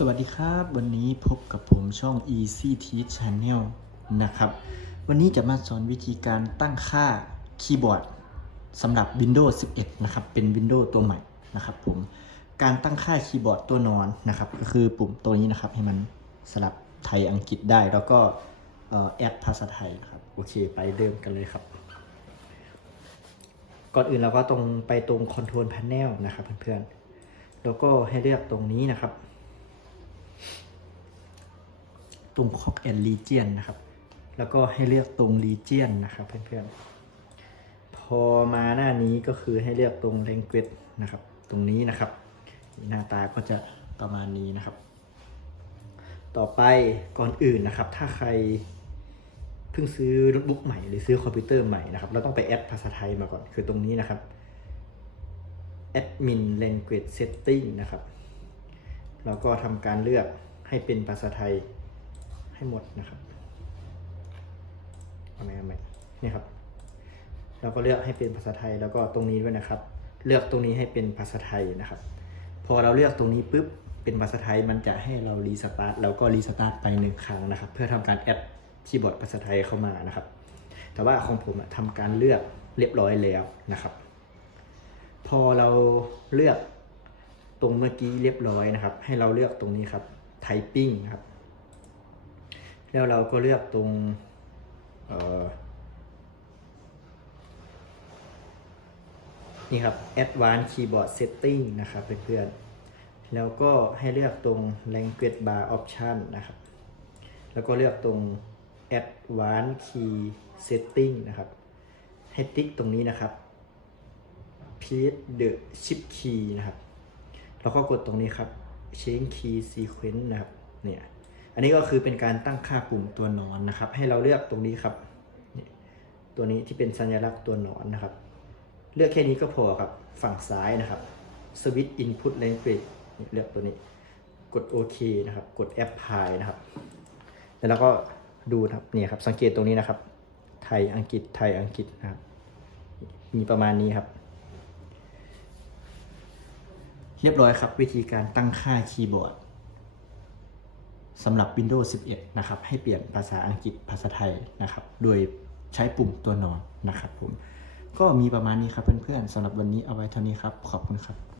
สวัสดีครับ วันนี้พบกับผมช่อง Easy Teach Channel นะครับ วันนี้จะมาสอนวิธีการตั้งค่าคีย์บอร์ดสำหรับ Windows 11 นะครับ เป็น Windows ตัวใหม่นะครับผมการตั้งค่าคีย์บอร์ดตัวนอนนะครับ ก็คือปุ่มตัวนี้นะครับ ให้มันสลับไทยอังกฤษได้ แล้วก็แอดภาษาไทยครับ โอเค ไปเริ่มกันเลยครับ ก่อนอื่นเราก็ตรงไปตรง Control Panel นะครับเพื่อนๆแล้วก็ให้เลือกตรงนี้นะครับ ตรง Cop and Region นะครับ แล้วก็ให้เลือกตรง Region นะครับเพื่อนๆ พอมาหน้านี้ก็คือให้เลือกตรง Language นะครับ ตรงนี้นะครับ หน้าตาก็จะประมาณนี้นะครับ ต่อไปก่อนอื่นนะครับ ถ้าใครเพิ่งซื้อโน้ตบุ๊กใหม่หรือซื้อคอมพิวเตอร์ใหม่นะครับ เราต้องไปแอดภาษาไทยมาก่อน คือตรงนี้นะครับ Admin Language Setting นะครับเราก็ทำการเลือกให้เป็นภาษาไทย ให้หมดนะครับเอาไหมเอาไหมนี่ครับ เราก็เลือกให้เป็นภาษาไทยแล้วก็ตรงนี้ด้วยนะครับ เลือกตรงนี้ให้เป็นภาษาไทยนะครับ พอเราเลือกตรงนี้ปุ๊บเป็นภาษาไทยมันจะให้เรารีสตาร์ทแล้วก็รีสตาร์ทไปหนึ่งครั้งนะครับ เพื่อทำการแอดคีย์บอร์ดภาษาไทยเข้ามานะครับ แต่ว่าของผมอะทำการเลือกเรียบร้อยแล้วนะครับ พอเราเลือกตรงเมื่อกี้เรียบร้อยนะครับ ให้เราเลือกตรงนี้ครับ typing ครับ แล้วเราก็เลือกตรงนี่ครับ advanced keyboard setting นะครับเพื่อนๆ แล้วก็ให้เลือกตรง language bar option นะครับ แล้วก็เลือกตรง advanced key setting นะครับ ให้ติ๊กตรงนี้นะครับ paste the shift key นะครับ แล้วก็กดตรงนี้ครับ change key sequence นะครับ เนี่ย อันนี้ก็คือเป็นการตั้งค่าปุ่มตัวนอนนะครับ ให้เราเลือกตรงนี้ครับนี่ตัวนี้ที่เป็นสัญลักษณ์ตัวนอนนะครับ เลือกแค่นี้ก็พอครับ ฝั่งซ้ายนะครับ switch input Language เลือกตัวนี้ กดโอเคนะครับ กด apply นะครับ แล้วเราก็ดูนะครับเนี่ยครับ สังเกตตรงนี้นะครับ ไทย อังกฤษ ไทย อังกฤษนะครับ มีประมาณนี้ครับเรียบร้อยครับวิธีการตั้งค่าคีย์บอร์ด สำหรับ Windows 11 นะครับ ให้เปลี่ยนภาษาอังกฤษภาษาไทยนะครับ โดยใช้ปุ่มตัวนอนนะครับผม ก็มีประมาณนี้ครับเพื่อนๆสำหรับวันนี้เอาไว้เท่านี้ครับ ขอบคุณครับ